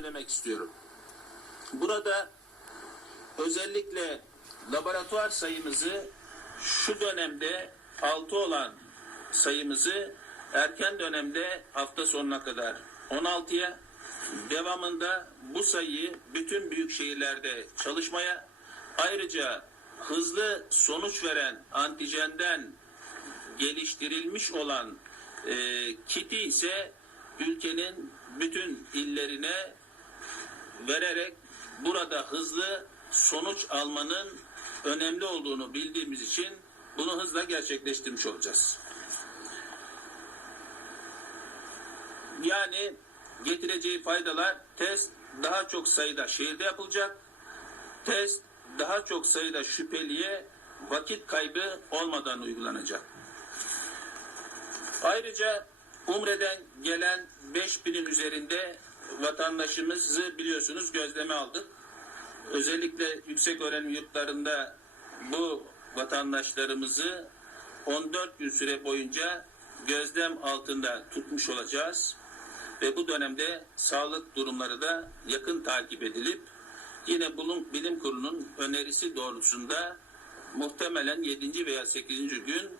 söylemek istiyorum. Burada özellikle laboratuvar sayımızı şu dönemde 6 olan sayımızı erken dönemde hafta sonuna kadar 16'ya devamında bu sayıyı bütün büyük şehirlerde çalışmaya ayrıca hızlı sonuç veren antijenden geliştirilmiş olan e, kiti ise ülkenin bütün illerine vererek burada hızlı sonuç almanın önemli olduğunu bildiğimiz için bunu hızla gerçekleştirmiş olacağız. Yani getireceği faydalar test daha çok sayıda şehirde yapılacak. Test daha çok sayıda şüpheliye vakit kaybı olmadan uygulanacak. Ayrıca Umre'den gelen 5000'in üzerinde vatandaşımızı biliyorsunuz gözleme aldık. Özellikle yüksek öğrenim yurtlarında bu vatandaşlarımızı 14 gün süre boyunca gözlem altında tutmuş olacağız. Ve bu dönemde sağlık durumları da yakın takip edilip yine bulun, bilim kurulunun önerisi doğrultusunda muhtemelen 7. veya 8. gün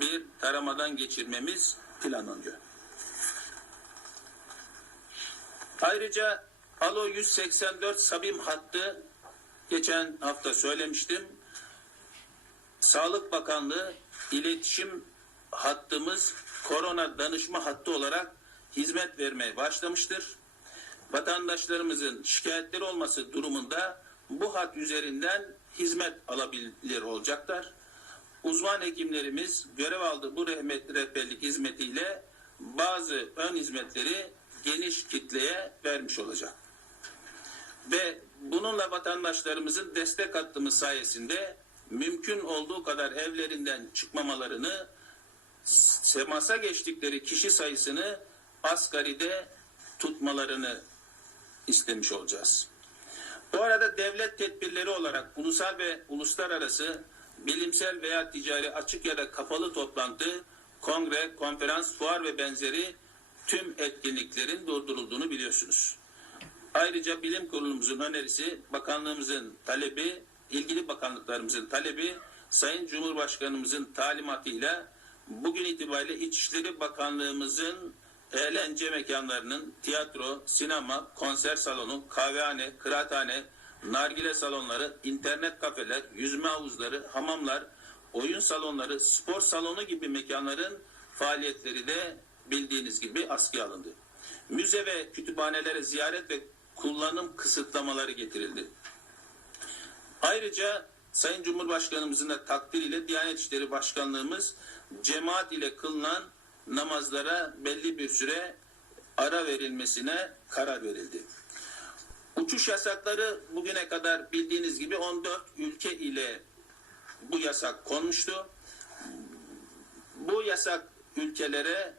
bir taramadan geçirmemiz planlanıyor. Ayrıca Alo 184 Sabim hattı geçen hafta söylemiştim. Sağlık Bakanlığı iletişim hattımız korona danışma hattı olarak hizmet vermeye başlamıştır. Vatandaşlarımızın şikayetleri olması durumunda bu hat üzerinden hizmet alabilir olacaklar. Uzman hekimlerimiz görev aldığı bu rehberlik hizmetiyle bazı ön hizmetleri geniş kitleye vermiş olacak. Ve bununla vatandaşlarımızın destek hattımız sayesinde mümkün olduğu kadar evlerinden çıkmamalarını semasa geçtikleri kişi sayısını asgaride tutmalarını istemiş olacağız. Bu arada devlet tedbirleri olarak ulusal ve uluslararası bilimsel veya ticari açık ya da kapalı toplantı, kongre, konferans, fuar ve benzeri etkinliklerin durdurulduğunu biliyorsunuz. Ayrıca bilim kurulumuzun önerisi, bakanlığımızın talebi, ilgili bakanlıklarımızın talebi, Sayın Cumhurbaşkanımızın talimatıyla bugün itibariyle İçişleri Bakanlığımızın eğlence mekanlarının tiyatro, sinema, konser salonu, kahvehane, kıraathane, nargile salonları, internet kafeler, yüzme havuzları, hamamlar, oyun salonları, spor salonu gibi mekanların faaliyetleri de bildiğiniz gibi askıya alındı. Müze ve kütüphanelere ziyaret ve kullanım kısıtlamaları getirildi. Ayrıca Sayın Cumhurbaşkanımızın da takdiriyle Diyanet İşleri Başkanlığımız cemaat ile kılınan namazlara belli bir süre ara verilmesine karar verildi. Uçuş yasakları bugüne kadar bildiğiniz gibi 14 ülke ile bu yasak konmuştu. Bu yasak ülkelere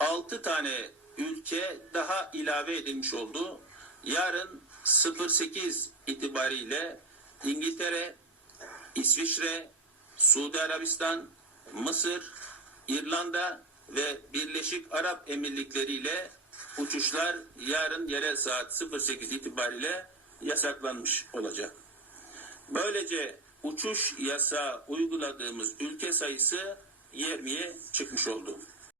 6 tane ülke daha ilave edilmiş oldu. Yarın 08 itibariyle İngiltere, İsviçre, Suudi Arabistan, Mısır, İrlanda ve Birleşik Arap Emirlikleri ile uçuşlar yarın yere saat 08 itibariyle yasaklanmış olacak. Böylece uçuş yasağı uyguladığımız ülke sayısı 20'ye çıkmış oldu.